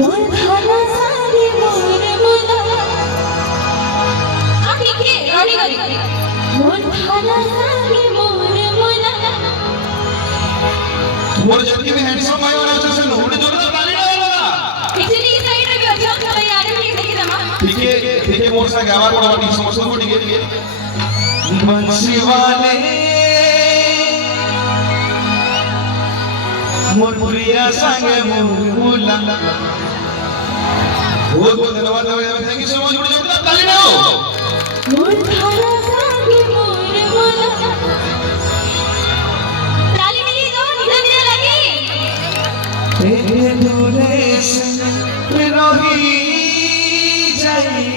মোর ভালো সাথী মোর মোলা আমি কে রানী গালি মোর ভালো সাথী মোর মোলা तुम्हारे जब की भी हैंडसम आया और ऐसे से नोट जोड़ तो ताली ना वाला पिछली साइड में भी अच्छा तो यार भी देखी दमा ठीक है मोर सा गावा को वाली समझ को ठीक है बंसी वाले मोर प्रिया संग मुला बहुत धन्यवाद थैंक यू सो मच जोड़ जोड़ ताली ना मोर भालो साथी मोर मोला ताली मिली तो धीरे लगी तेरे दूरे से रही जाई